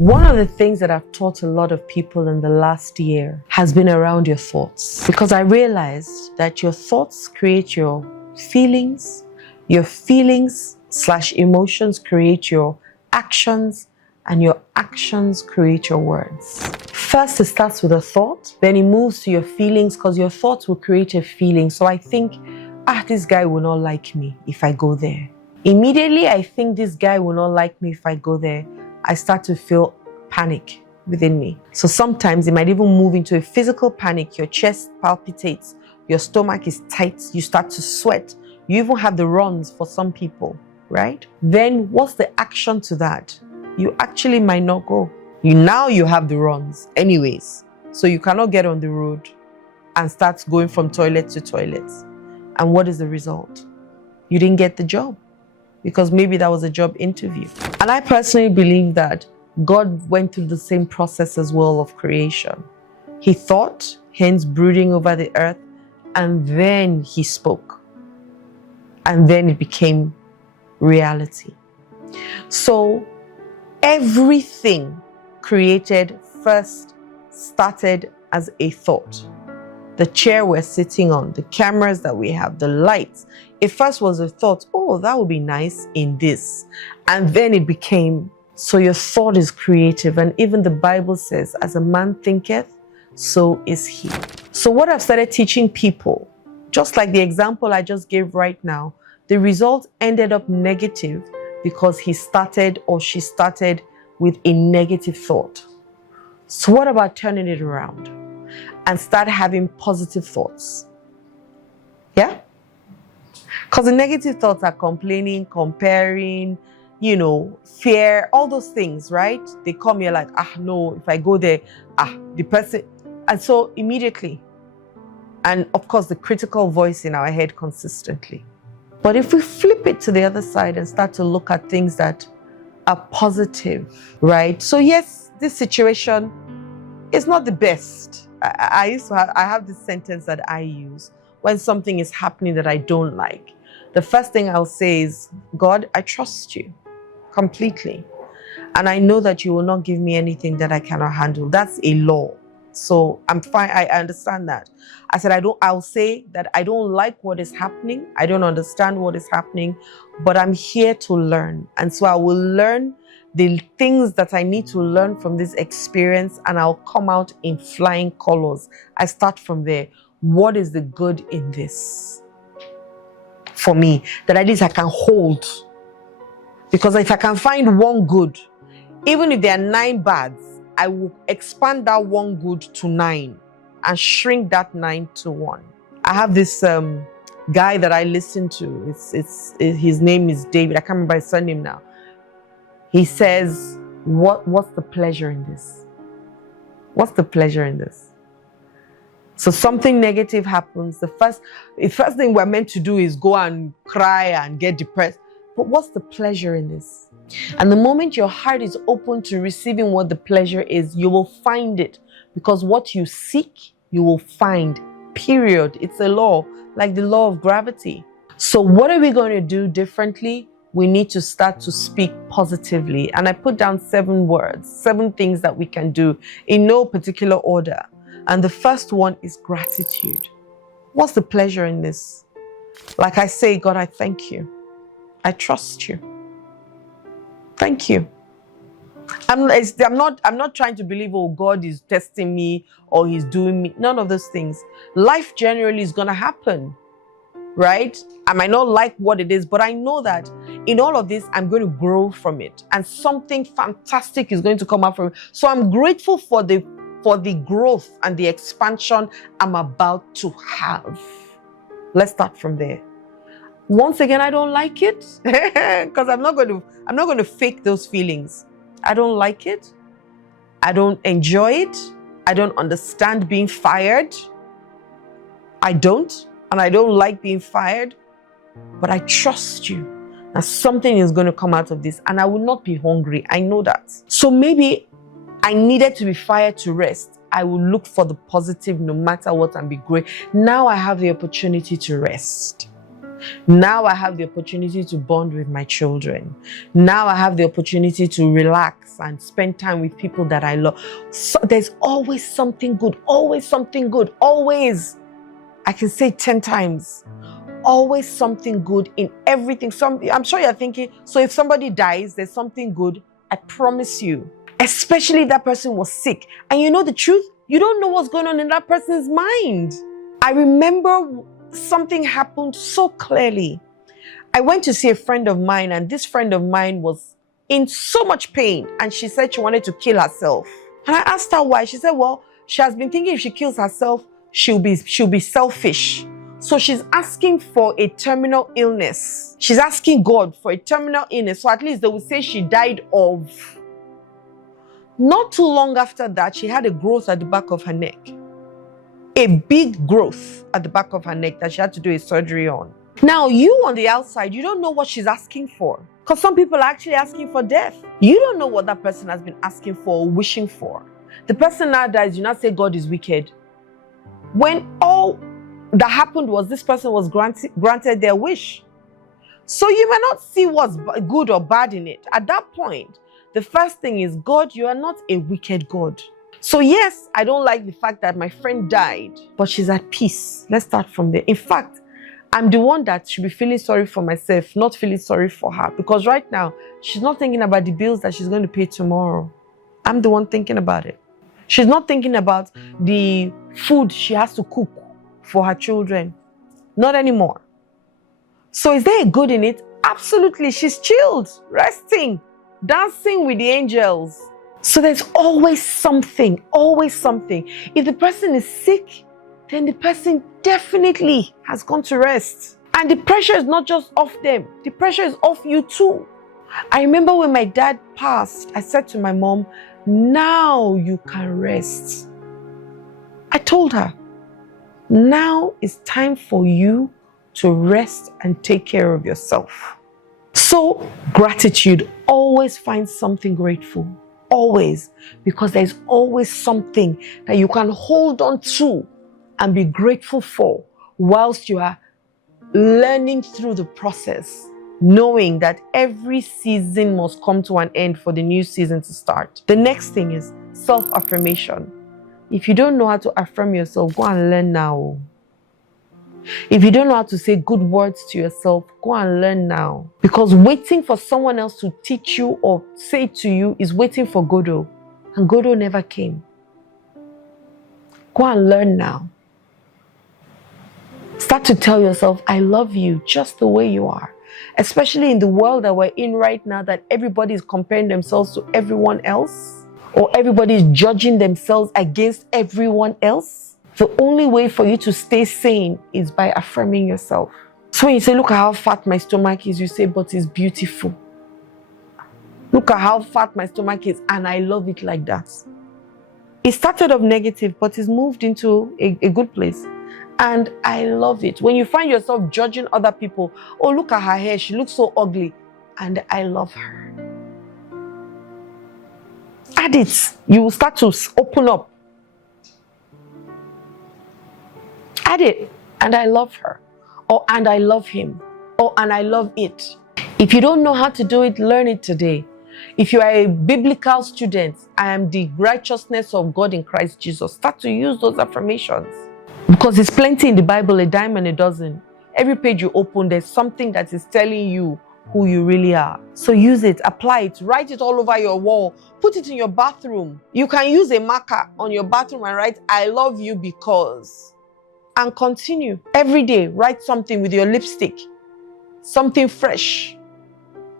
One of the things that I've taught a lot of people in the last year has been around your thoughts, because I realized that your thoughts create your feelings / emotions create your actions, and your actions create your words. First, it starts with a thought, then it moves to your feelings, because your thoughts will create a feeling. So I think, this guy will not like me if I go there. Immediately, I think this guy will not like me if I go there. I start to feel panic within me. So sometimes it might even move into a physical panic. Your chest palpitates, your stomach is tight, you start to sweat. You even have the runs for some people, right? Then what's the action to that? You actually might not go. You have the runs anyways. So you cannot get on the road and start going from toilet to toilet. And what is the result? You didn't get the job, because maybe that was a job interview. And I personally believe that God went through the same process as well of creation. He thought, hence brooding over the earth, and then he spoke. And then it became reality. So everything created first started as a thought. The chair we're sitting on, the cameras that we have, the lights. It first was a thought, that would be nice in this. And then it became, so your thought is creative. And even the Bible says, as a man thinketh, so is he. So what I've started teaching people, just like the example I just gave right now, the result ended up negative because he started or she started with a negative thought. So what about turning it around and start having positive thoughts? Yeah? Because the negative thoughts are complaining, comparing, fear, all those things, right? They come here like, no, if I go there, the person. And so immediately, and of course, the critical voice in our head consistently. But if we flip it to the other side and start to look at things that are positive, right? So yes, this situation is not the best. I have this sentence that I use when something is happening that I don't like. The first thing I'll say is, God, I trust you completely. And I know that you will not give me anything that I cannot handle. That's a law. So I'm fine. I understand that. I said, I'll say that I don't like what is happening. I don't understand what is happening, but I'm here to learn. And so I will learn the things that I need to learn from this experience, and I'll come out in flying colors. I start from there. What is the good in this for me that at least I can hold? Because if I can find one good, even if there are 9 bads, I will expand that one good to 9 and shrink that 9 to 1. I have this guy that I listen to. His name is David. I can't remember his surname now. He says, what's the pleasure in this? What's the pleasure in this? So something negative happens. The first thing we're meant to do is go and cry and get depressed. But what's the pleasure in this? And the moment your heart is open to receiving what the pleasure is, you will find it. Because what you seek, you will find. Period. It's a law, like the law of gravity. So what are we going to do differently? We need to start to speak positively. And I put down 7 words, 7 things that we can do in no particular order. And the first one is gratitude. What's the pleasure in this? Like I say, God, I thank you. I trust you. Thank you. I'm not trying to believe, God is testing me or he's doing me. None of those things. Life generally is going to happen, right? I might not like what it is, but I know that in all of this, I'm going to grow from it. And something fantastic is going to come out from it. So I'm grateful for the growth and the expansion I'm about to have. Let's start from there. Once again, I don't like it because I'm not going to fake those feelings. I don't like it. I don't enjoy it. I don't understand being fired. I don't. And I don't like being fired. But I trust you that something is going to come out of this. And I will not be hungry. I know that. So maybe I needed to be fired to rest. I will look for the positive no matter what and be great. Now I have the opportunity to rest. Now I have the opportunity to bond with my children. Now I have the opportunity to relax and spend time with people that I love. So there's always something good, always something good, always. I can say 10 times. Always something good in everything. I'm sure you're thinking, so if somebody dies, there's something good. I promise you. Especially if that person was sick. And you know the truth? You don't know what's going on in that person's mind. I remember something happened so clearly. I went to see a friend of mine, and this friend of mine was in so much pain, and she said she wanted to kill herself. And I asked her why. She said, well, she has been thinking if she kills herself, she'll be selfish. So she's asking for a terminal illness. She's asking God for a terminal illness, so at least they will say she died of. Not too long after that, she had a growth at the back of her neck. A big growth at the back of her neck that she had to do a surgery on. Now, you on the outside, you don't know what she's asking for. Because some people are actually asking for death. You don't know what that person has been asking for or wishing for. The person now dies, you now say God is wicked. When all that happened was this person was granted their wish. So you may not see what's good or bad in it. At that point, the first thing is, God, you are not a wicked God. So yes, I don't like the fact that my friend died, but she's at peace. Let's start from there. In fact, I'm the one that should be feeling sorry for myself, not feeling sorry for her. Because right now, she's not thinking about the bills that she's going to pay tomorrow. I'm the one thinking about it. She's not thinking about the food she has to cook for her children. Not anymore. So is there a good in it? Absolutely. She's chilled, resting, dancing with the angels. So there's always something, always something. If the person is sick, then the person definitely has gone to rest. And the pressure is not just off them. The pressure is off you too. I remember when my dad passed, I said to my mom, now you can rest. I told her, now it's time for you to rest and take care of yourself. So gratitude, always find something grateful. Always. Because there's always something that you can hold on to and be grateful for whilst you are learning through the process, knowing that every season must come to an end for the new season to start. The next thing is self-affirmation. If you don't know how to affirm yourself, go and learn now. If you don't know how to say good words to yourself, go and learn now. Because waiting for someone else to teach you or say to you is waiting for Godot. And Godot never came. Go and learn now. Start to tell yourself, I love you just the way you are. Especially in the world that we're in right now, that everybody is comparing themselves to everyone else, or everybody is judging themselves against everyone else. The only way for you to stay sane is by affirming yourself. So when you say, look at how fat my stomach is, you say, but it's beautiful. Look at how fat my stomach is, and I love it like that. It started off negative, but it's moved into a good place. And I love it. When you find yourself judging other people, oh, look at her hair, she looks so ugly. And I love her. Add it. You will start to open up. Add it. And I love her. Or, and I love him. Or, and I love it. If you don't know how to do it, learn it today. If you are a biblical student, I am the righteousness of God in Christ Jesus. Start to use those affirmations. Because there's plenty in the Bible, a dime and a dozen. Every page you open, there's something that is telling you who you really are. So use it, apply it, write it all over your wall, put it in your bathroom. You can use a marker on your bathroom and write, I love you because. And continue. Every day, write something with your lipstick. Something fresh.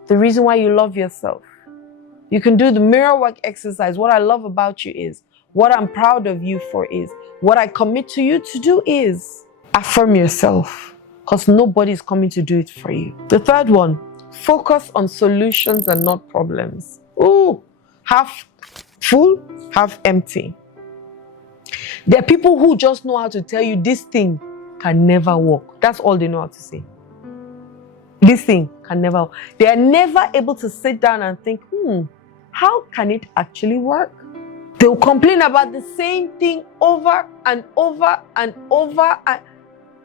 The reason why you love yourself. You can do the mirror work exercise. What I love about you is, what I'm proud of you for is, what I commit to you to do is, affirm yourself, because nobody is coming to do it for you. The third one, focus on solutions and not problems. Ooh, half full, half empty. There are people who just know how to tell you this thing can never work. That's all they know how to say. This thing can never work. They are never able to sit down and think, how can it actually work? They'll complain about the same thing over and over and over.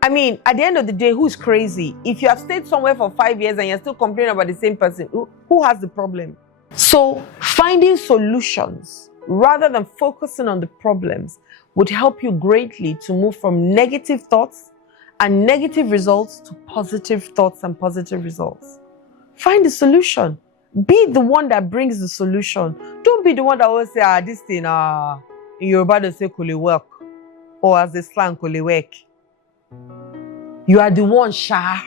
I mean, at the end of the day, who's crazy? If you have stayed somewhere for 5 years and you're still complaining about the same person, who has the problem? So finding solutions rather than focusing on the problems would help you greatly to move from negative thoughts and negative results to positive thoughts and positive results. Find the solution. Be the one that brings the solution. Don't be the one that always say, this thing, in Yoruba they say, kole work. Or as the slang, kole work. You are the one, Sha.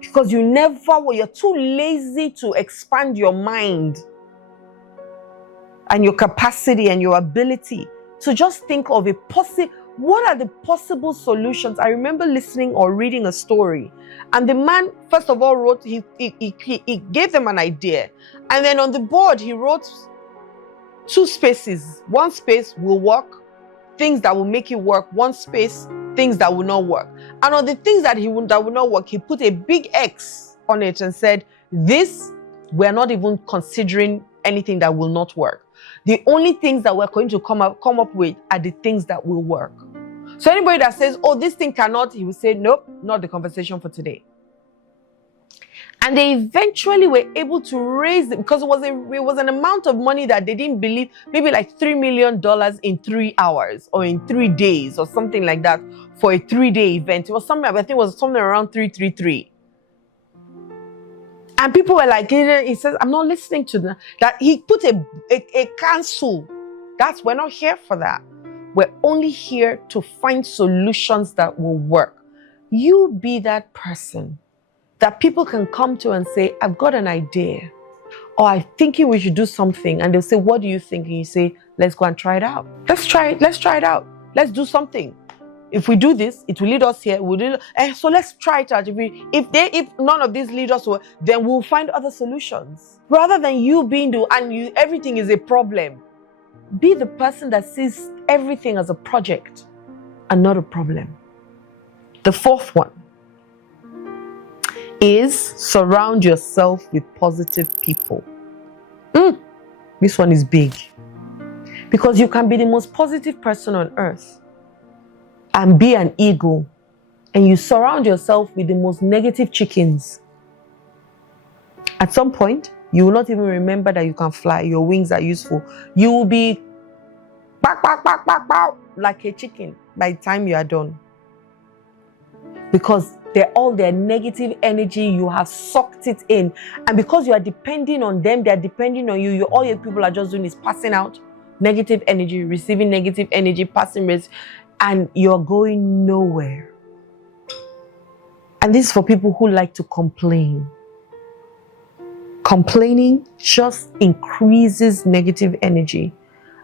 Because you're too lazy to expand your mind and your capacity and your ability to just think of what are the possible solutions? I remember listening or reading a story, and the man, first of all, wrote, he gave them an idea, and then on the board, he wrote 2 spaces. 1 space will work, things that will make it work. 1 space, things that will not work. And on the things that will not work, he put a big X on it and said, this, we're not even considering anything that will not work. The only things that we're going to come up with are the things that will work. So anybody that says, oh, this thing cannot, he will say, nope, not the conversation for today. And they eventually were able to raise it because it was an amount of money that they didn't believe, maybe like $3 million in 3 hours or in 3 days or something like that for a 3-day event. It was something, I think it was something around 333. And people were like, he says, I'm not listening to them. That he put a cancel. We're not here for that. We're only here to find solutions that will work. You be that person that people can come to and say, I've got an idea, or I'm thinking we should do something. And they'll say, what do you think? And you say, let's go and try it out. Let's try it out. Let's do something. If we do this, it will lead us here. So let's try it out. If none of these lead us, then we'll find other solutions. Rather than you being everything is a problem. Be the person that sees everything as a project and not a problem. The 4th one is surround yourself with positive people. This one is big. Because you can be the most positive person on earth and be an eagle, and you surround yourself with the most negative chickens. At some point, you will not even remember that you can fly. Your wings are useful. You will be like a chicken by the time you are done. Because all their negative energy, you have sucked it in. And because you are depending on them, they are depending on you. All your people are just doing is passing out negative energy, receiving negative energy, passing risk, and you're going nowhere. And this is for people who like to complain. Complaining just increases negative energy,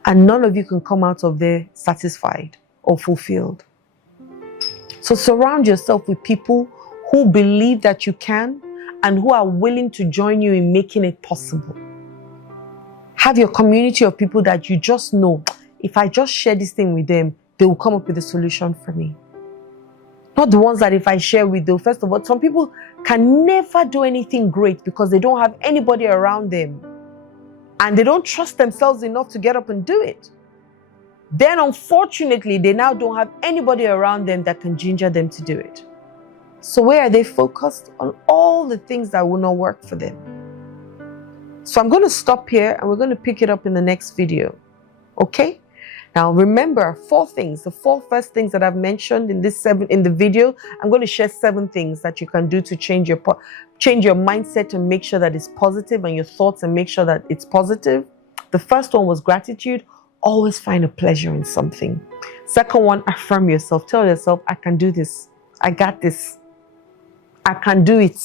and none of you can come out of there satisfied or fulfilled. So surround yourself with people who believe that you can and who are willing to join you in making it possible. Have your community of people that you just know, if I just share this thing with them, they will come up with a solution for me. Not the ones that if I share with them, first of all, some people can never do anything great because they don't have anybody around them. And they don't trust themselves enough to get up and do it. Then unfortunately, they now don't have anybody around them that can ginger them to do it. So where are they focused? On all the things that will not work for them. So I'm going to stop here and we're going to pick it up in the next video. Okay? Now remember 4 things, the 4 first things that I've mentioned in the video. I'm going to share 7 things that you can do to change your mindset and make sure that it's positive, and your thoughts and make sure that it's positive. The first one was gratitude. Always find a pleasure in something. Second one, affirm yourself. Tell yourself, I can do this. I got this. I can do it.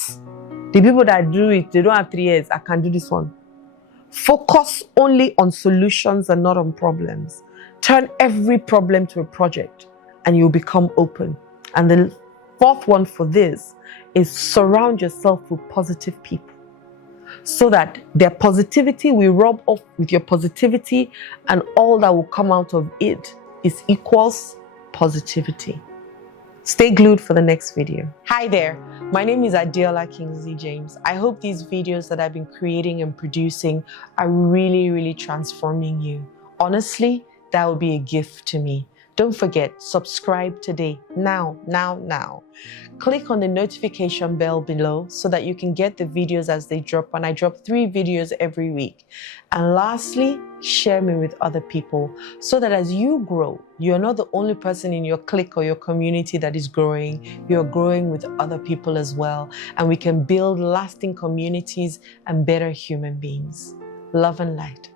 The people that do it, they don't have 3 years. I can do this one. Focus only on solutions and not on problems. Turn every problem to a project and you'll become open. And the 4th one for this is surround yourself with positive people, so that their positivity will rub off with your positivity, and all that will come out of it is equals positivity. Stay glued for the next video. Hi there, my name is Adeola Kingsley James. I hope these videos that I've been creating and producing are really, really transforming you. Honestly, that would be a gift to me, Don't forget, subscribe today. Now. Click on the notification bell below so that you can get the videos as they drop. And I drop 3 videos every week. And lastly, share me with other people so that as you grow, you're not the only person in your clique or your community that is growing. You're growing with other people as well. And we can build lasting communities and better human beings. Love and light.